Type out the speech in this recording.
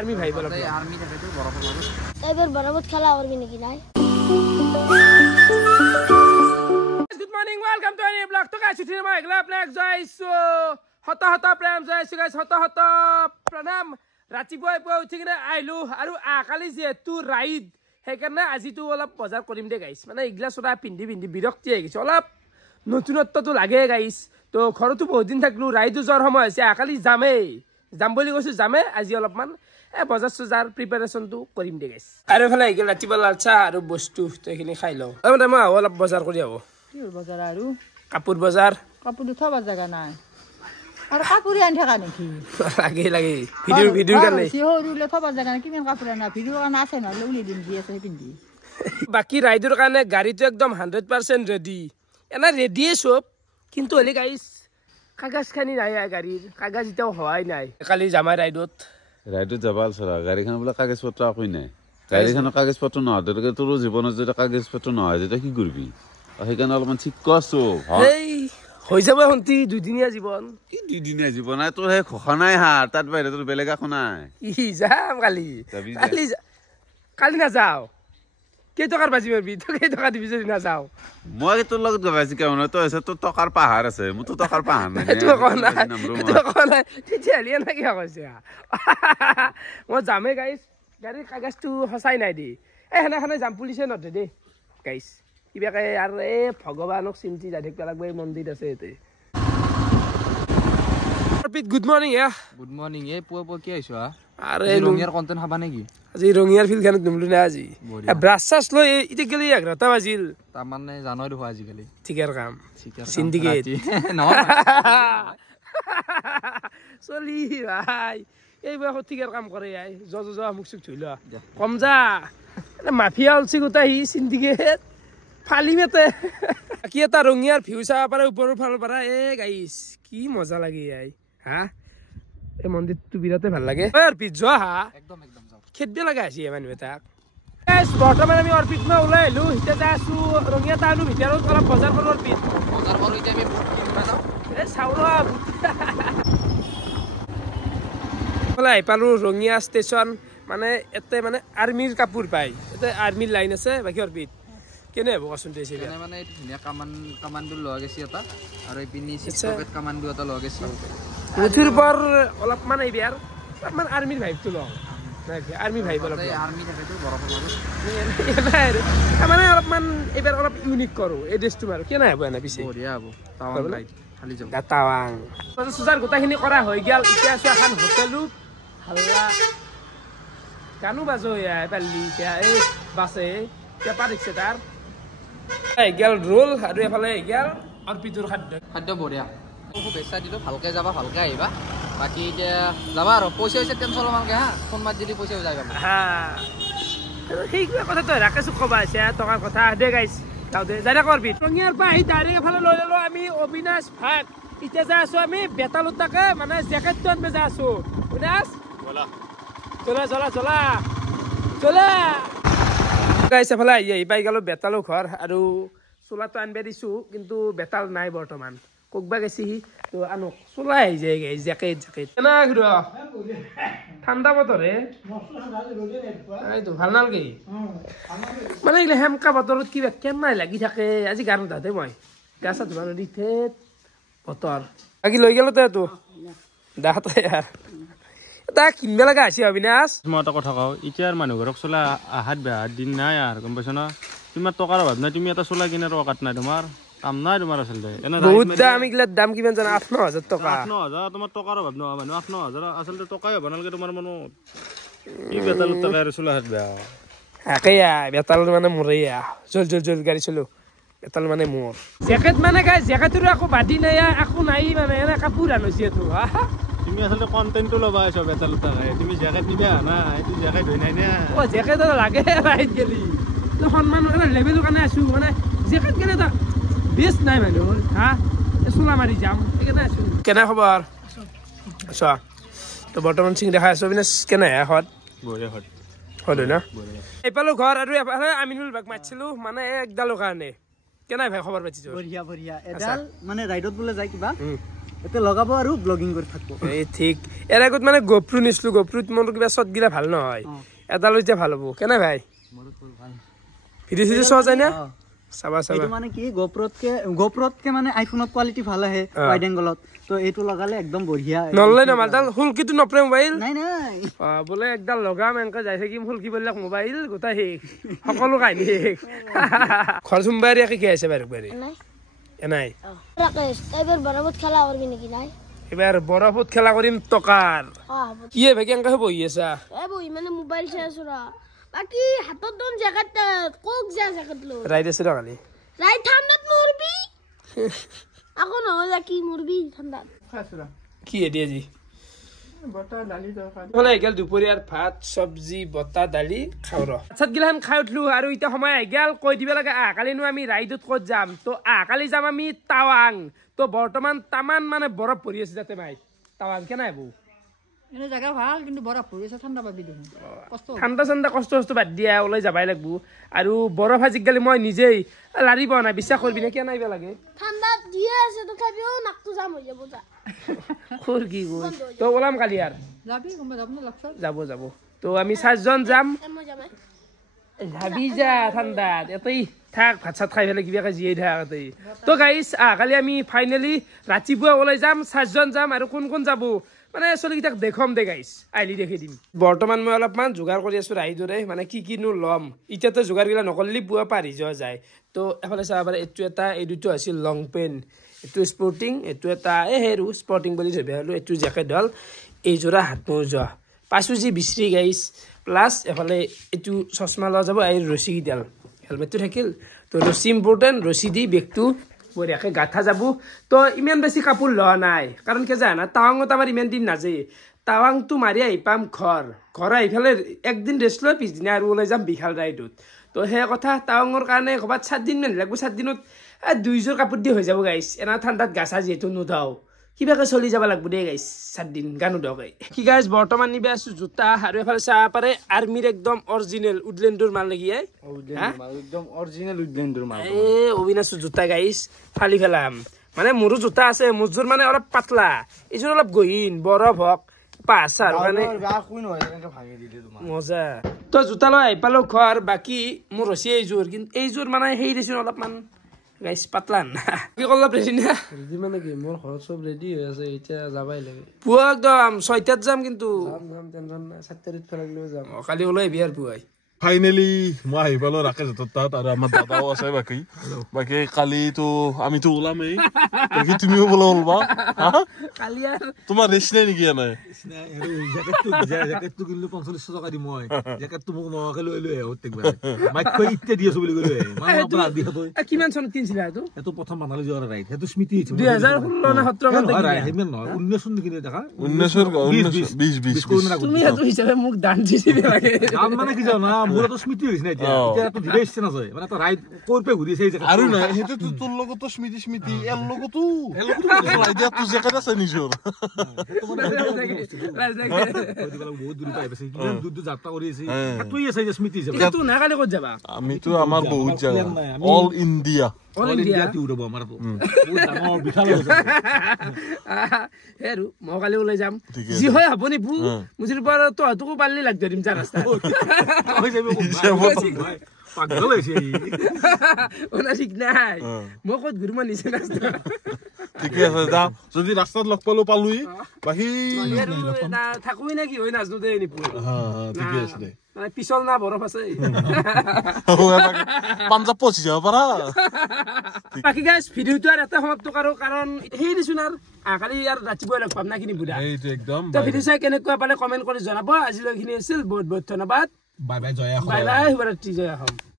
army ভাই বলো army থাকে তো বরফ মারো এবার বরফত খেলা করবি নাকি নাই good morning welcome to any blog তো গাইস উঠিনে মই এগলা আপনাক জয়ছো হতা হতা প্রেম জয়ছো গাইস হতা হতা প্ৰণাম ৰাতিপুৱাই পুৱা উঠি কিনে আইলো আৰু আকালি যেহেতু ৰাইড সেইকাৰণে আজিতো অলপ বজাৰ কৰিম দে গাইস মানে ইগলা চৰা পিন্ধি পিন্ধি বিৰক্তি হৈ গৈছে অলপ নতুনত্বটো লাগে গাইস তো ঘৰতো বহুত দিন থাকলো ৰাইডো যোৱাৰ সময় হৈছে আকালি যাম বুলি কৈছো যামে আজি অলপমান বজাৰ চজাৰ প্ৰিপাৰেচনটো কৰিম দে গাইস আৰু এফালে আহিল ৰাতিপুৱা লাল চাহ আৰু বস্তু তো এইখিনি খাই লওঁ মানে মই অলপ বজাৰ কৰি আহো কি বজাৰ আৰু কাপোৰ বজাৰ কাপোৰ থবা জাগা নাই আৰু কাপোৰ আনি থাকা নেকি লাগে ভিডিঅ কাৰণে সিহৰুলে থবা জাগা নাই কিমান কাপোৰ আনা ভিডিঅ কাৰণে আছে ন লউলি দিম দি আছে পিন্ধি বাকি ৰাইডৰ কাৰণে গাড়ীটো একদম 100% ৰেডি এনা ৰেডিয়ে সব কিন্তু হলি গাইস কাগজ খানি নাই গাড়ীৰ কাগজ এটাও হোৱাই নাই কালি জামাই ৰাইডত যাবাল চৰা গাড়ীখন বোলে কাগজ পত্ৰ একোই নাই গাড়ীখনৰ কাগজ পত্ৰ নহয় তোৰ তোৰ জীৱনত যদি কাগজ পত্ৰ নহয় তেতিয়া কি কৰিবি সেইকাৰণে অলপমান ঠিক কৰছো এই হৈ যাব হন্তি দুদিনীয়া জীৱন কি দুদিনীয়া জীৱন নাই তোৰ সেই খোখা নাই হাত তাত বাহিৰে তোৰ বেলেগ একো নাই যাম কালি নাযাও কেইটকাৰ বাজি মাৰবি তই কেইটকা দিবি যদি নাযাও মই তোৰ লগত গবাইছি কেন তই আছে তোৰ টকাৰ পাহাৰ আছে মোৰ তোৰ টকাৰ পাহাৰ নাই তেতিয়াহ'লে এনেকে কৈছে মই যামেই গাইছ গাড়ীৰ কাগজটো সঁচাই নাই দেই সেনেখনে যাম পুলিচে নধৰে দেই গাইছ কিবাকে আৰু এই ভগৱানক চিন্তি যাই থাকিব লাগিব এই মন্দিৰ আছে ইয়াতে গুড মৰ্নিং গুড মৰ্নিং এই পুৱা কি আহিছো আৰু ৰঙিয়াৰ কন্টেন্ট খাবা নেকি আজি ৰঙিয়াৰ ফিল্ডখনত নুমলো না আজি ব্ৰাছ চাছ লৈ এতিয়া গেলি 11টা বাজিল তাৰমানে জানই দেখো আজিকালি ঠিকাৰ কাম সিন্ডিকেট চলি ভাই এইবাৰ ঠিকাৰ কাম কৰে যোৱা মুখ চুখ ধুই লোৱা কম যা মাফিয়া উলচি গোটাই সিন্ডিকেট ফালি মেতে কি এটা ৰঙিয়াৰ ভিউ চাব পাৰে ওপৰৰ ফালৰ পৰা গাইছ কি মজা লাগে হা এই মন্দিৰটো বিৰাটে ভাল লাগে অৰ্পিত যোৱা হা একদম যাও খেদবে লগা আছে মানুহ এটাক বৰ্তমান আমি অৰ্পিত মই ওলাই আহিলো এতিয়া যাই আছো ৰঙিয়া টাউনৰ ভিতৰত অলপ বজাৰ কৰো অৰ্পিত বজাৰ কৰো এতিয়া আমি বুট কিনিব যাওঁ চাউল আহি পালো ৰঙিয়া ষ্টেচন মানে ইয়াতে মানে আৰ্মিৰ কাপোৰ পায় ইয়াতে আৰ্মিৰ লাইন আছে বাকী অৰ্পিত কেনে হ'ব কচোন দেছে মানে এইটো ধুনীয়া কামাণ্ডো লোৱা গৈছে এটা আৰু এইপিনি 6 পকেট কামাণ্ডো এটা লোৱা গৈছে মুঠিৰ পৰ অলপমান এই বিয়াৰ অলপমান আৰ্মিৰ ভাইবটো লওঁ আৰ্মি ভাইব অলপ আৰ্মি থাকে তো বৰফ মাৰো মানে অলপমান এইবাৰ অলপ ইউনিক কৰোঁ এই ড্ৰেছটো মাৰো কেনে হ'ব এনে পিছে বঢ়িয়া হ'ব টাৱাং ৰাইড খালি যাম টাৱাং চুজাৰ গোটেইখিনি কৰা হৈ গ'ল এতিয়া আছো এখন হোটেলো হাল্লা গানো বাজো পাল্লি এতিয়া এই বাছে পেপাৰ ৰিক্সা তাৰ গেল ৰোল আৰু এফালে গেল অৰ্পিতৰ খাদ্য বঢ়িয়া শুভেচ্ছা দিলোঁ ভালকৈ যাবা ভালকৈ আহিবা বাকী এতিয়া যাবা আৰু পইচা হৈছে টেনশ্যন ল'বালকে হা ফোন মাত দিলে পইচা যায় হা সেইকিবা কথাটো ৰাকেশো ক'বা আছে টকাৰ কথা দে গাইছ যাওঁতে যাই কৰবি ৰঙিয়াৰ পৰা আহি ডাইৰেক্ট এফালে লৈ ল'লো আমি অবিনাশ ভাগ এতিয়া যাই আছো আমি বেতালোটাকে মানে জেকেটটো আনবে যাই আছো অবিনাশ চলা গাইছ এফালে আহি পাই গ'লো বেতালো ঘৰ আৰু চোলাটো আনবে দিছো কিন্তু বেতাল নাই বৰ্তমান কোকবা গেছি তো আনো চোলা আহি যায় গাইছ জেকেট কেনা ঠাণ্ডা বতৰে এইটো ভাল নালাগে মানে এইগিলা হেমকা বতৰত কিবা কেনাই লাগি থাকে আজি গান ধাতে মই গা চা ধুবা নদী ঠেত বতৰ বাকী লৈ গেলো তই দা তই এটা কিনবা লগা আছে অবিনাশ মই এটা কথা কওঁ এতিয়াৰ মানুহ ঘৰক চলা আহাত বেহাত দিন নাই আৰু গম পাইছ না তোমাৰ টকাৰ অভাৱ নাই তুমি এটা চলা কিনাৰ অকাত নাই তোমাৰ কাম নাই তোমাৰ আচলতে বহুত দাম এইগিলাৰ দাম কিমান জানা 8-9,000 টকা 8-9,000 তোমাৰ টকাৰ অভাৱ নহয় মানুহ 8-9,000 আচলতে টকাই হ'ব নালাগে তোমাৰ মনত কি বেতালত টকা আৰু চলা হাত বেয়া একেয়া বেতাল মানে মোৰে জল গাড়ী চলো বেতাল মানে মোৰ জেকেট মানে গাই জেকেটৰ একো বাদি নাই একো নাই মানে এনে কাপোৰ আনিছে তো তুমি আচলতে কণ্টেণ্টটো ল'বা আহিছ বেতালত টকাই তুমি জেকেট নিবা না এইটো জেকেট হৈ নাই না জেকেট লাগে ৰাইড গেলি সন্মান লেভেলৰ কাৰণে আছো মানে জেকেট কেনে এটা বেষ্ট নাই মানুহ হা চোলা মাৰি যাম সেইকাৰণে আছো কেনে খবৰ আচ্ছা তো বৰ্তমান চিং দেখাই আছো অবিনাশ কেনে হত বঢ়িয়া হয় ন এইফালো ঘৰ আৰু এফালে আমিনুল বাক মাতিছিলো মানে একডালৰ কাৰণে কেনে ভাই খবৰ পাইছো বঢ়িয়া এডাল মানে ৰাইডত বোলে যায় কিবা এতে লগাব আৰু ব্লগিং কৰি থাকিব এই ঠিক এৰ আগত মানে গোপ্ৰু নিছলো গোপ্ৰুত মোৰ কিবা শট গিলা ভাল নহয় এটা লইতে ভাল হবো কেনে ভাই ভিডিও সিডিও চোৱা যায় না চাবা এইটো মানে কি গোপ্ৰতকে মানে আইফোনত কোৱালিটি ভাল আহে ওয়াইড এংগলত তো এইটো লগালে একদম বঢ়িয়া নললে না মালদাল হুলকিটো নপৰে মোবাইল নাই নাই বোলে একডাল লগাম এনেকৈ যাই থাকিম হুলকি বললাক মোবাইল গোটাই শেষ সকলো কাহিনী শেষ ঘৰ সোমবাৰী কি আছে বাৰু বাৰী নাই এনাই ৰাকেশ এবাৰ বৰাবৰ খেলা কৰবি নাকি নাই এবাৰ বৰফত খেলা কৰিম টকাৰ হব কি ভাই কেনেকৈ বহি আছা এ বই মানে মোবাইল চাই আছো রা বাকি হাতত দন জায়গাত কোক যা জায়গাত লো ৰাইড আছে কালি ৰাই ঠান্ডাত মৰবি আকৌ নহলে কি মৰবি ঠান্ডাত কি এদি আজি মানে এগাল দুপৰীয়াৰ ভাত চব্জি বতা দালি খাওঁ ৰ চাত গিলাখান খাই উঠলো আৰু এতিয়া সময় এগাল কৈ দিব লাগে কালিনো আমি ৰাইডত ক'ত যাম তো কালি যাম আমি টাৱাং তো বৰ্তমান তামান মানে বৰফ পৰি আছে যাতে ভাই টাৱাং কেনে বৌ এনে জায়গা ভাল কিন্তু বরফ পড়েছে ঠান্ডা পাবি দেখুন কষ্ট ঠাণ্ডা চাণ্ডা কষ্ট বাদ দিয়া ওলাই যাবাই লাগবো আৰু বৰফ আজিকালি মই নিজেই লাৰি পোৱা নাই বিশ্বাস কৰিবি নে কেনে আহিব লাগে ঠান্ডাত দিয়ে আছে তথাপিও নাকটো জাম হৈ যাব যা খোৰ কি গৈ তো ওলাম কালি আৰু যাবি কোনবা যাব না লাগছ যাব তো আমি 4জন যাম মই যাম যাবি যা ঠাণ্ডাত এতেই থাক ভাত চাত খাই পেলাই কিবাকে জীয়াই থাক এতেই তো গাইছ কালি আমি ফাইনেলি ৰাতিপুৱা ওলাই যাম 4জন যাম আৰু কোন কোন যাব মানে চলিকেইটাক দেখম দে গাইছ আইলি দেখি দিম বৰ্তমান মই অলপমান যোগাৰ কৰি আছো ৰাইডৰে মানে কিনো ল'ম এতিয়াতো যোগাৰগিলা নকৰিলে পুৱা পাৰি যোৱা যায় তো এফালে চাব পাৰে এইটো এটা এই দুটো আছিল লং পেণ্ট এইটো স্পৰ্টিং এইটো এটা হেৰু স্পৰ্টিং বুলি ধৰি হ'লো এইটো জেকেট হ'ল এইযোৰা হাত মোজা পাঁচুজি বিচৰি গাইছ প্লাছ এফালে এইটো চশমা লোৱা যাব এই ৰছীকেইডাল হেলমেটটো থাকিল তো ৰছী ইম্পৰ্টেণ্ট ৰছী দি বেগটো বঢ়িয়াকৈ গাঁঠা যাব তো ইমান বেছি কাপোৰ লোৱা নাই কাৰণ কি জানা টাৱাঙত আমাৰ ইমান দিন নাযায় টাৱাংটো মাৰি আহি পাম ঘৰ আহি পেলাই একদিন ৰেষ্ট লৈ পিছদিনা আৰু ওলাই যাম বিশাল ৰাইডত তো সেই কথা টাৱাঙৰ কাৰণে ক'ৰবাত 7 দিন মান লাগিব 7 দিনত 2যোৰ কাপোৰ দি হৈ যাব গাইছ এনে ঠাণ্ডাত গাছা যিহেতু নুধাও কিবাকে চলি যাব লাগব দেই গাইছ 7 দিন গানো দকে কি গাইছ বৰ্তমান নিবে আছো জোতা আৰু এফালে চাহ পাৰে আৰ্মিৰ একদম অৰিজিনেল উডলেণ্ডৰ মাল লাগি একদম অৰিজিনেল উডলেণ্ডৰ মাল অবিনাশৰ জোতা গাইছ ফালি ফেলাম মানে মোৰো জোতা আছে মোৰযোৰ মানে অলপ পাতলা এইযোৰ অলপ গহীন বৰফ হওক পাছাৰ মানে মজা তো জোতা লৈ আহি পালো ঘৰ বাকী মোৰ হৈছে এইযোৰ কিন্তু এইযোৰ মানে সেই দিছোঁ অলপমান গাইছ পাতলা না কি কলা প্ৰেচিনা ৰেডি মানে কি মোৰ ঘৰত সব ৰেডি হৈ আছে এতিয়া যাবাই লাগে পুৱা একদম 6টাত যাম কিন্তু যাম টেনচন নাই 7টাত ফেলাগলেও যাম কালি ওলাই বিয়াৰ পুৱাই ফাইনেলি মই আহি পালো ৰাকেশ তাত আৰু আমাৰ দাদাও আছে বাকী কালিতো আমিতো ওলামেই বাকী তুমিও বোলে ওলবা কালি আৰু তোমাৰ ৰেষ্ট নাই নেকি এনে জেকেটটো কিনিলো 45 টকা দি মই জেকেটটো মোক নহাকে লৈ লৈ প্ৰত্যেকবাৰ মাইক কৈ ইত্যাদি দি আছো বুলি ক'লে কিমান চনত কিনিছিলা এইটো প্ৰথম মানালী যোৱাৰ ৰাইড সেইটো স্মৃতি 2016 নে 17 মান সিমান নহয় 19 কিনে দেখা 19 তুমি এটো হিচাপে মোক দান দিছিলি লাগে দান মানে কি জানা মোৰ তো স্মৃতি হৈছে না এতিয়া তো দিলে ইচ্ছা নাযায় মানে তো ৰাইড কৰপে ঘূৰি আছে আৰু নাই সেইটো তোৰ লগতো স্মৃতি এৰ লগতো ৰাইডত তো জেকেট আছে নিজৰ বহুত দূৰ পাই আছে কিমান দূৰ যাত্ৰা কৰি আছে তুই আছে স্মৃতি হিচাপে তো না কালি ক'ত যাবা আমিতো আমাৰ বহুত জাগা অল ইণ্ডিয়া উৰব আমাৰ তো বহুত ডাঙৰ বিশাল হৈছে হেৰু মই কালি ওলাই যাম যি হয় হ'বনি বু মুজিৰ পৰা তো হাতকো পাল্লি লাগ ধৰিম যা ৰাস্তা পাগল হৈছে ওনা ঠিক নাই মই ক'ত ঘূৰিব নিছে ৰাস্তা ঠিকে আছে যা যদি ৰাস্তাত লগ পালোই বাকি থাকোই না কি হয় নাজনো দে নিপুৰ ঠিকে আছে দে পিছল না বৰফ আছে পাঞ্জাব পচি যাব পাৰা বাকি গাইছ ভিডিওটো আৰু এটা সমাপ্ত কৰো কাৰণ সেই দিছোন আৰু কালি আৰু ৰাতিপুৱা লগ পাম না কিনি বুঢ়া এইটো একদম তো ভিডিও চাই কেনেকুৱা পালে কমেণ্ট কৰি জনাব আজিলৈখিনি আছিল বহুত বহুত ধন্যবাদ bye bye Jaya bye bye শুভৰাত্ৰি জয় অসম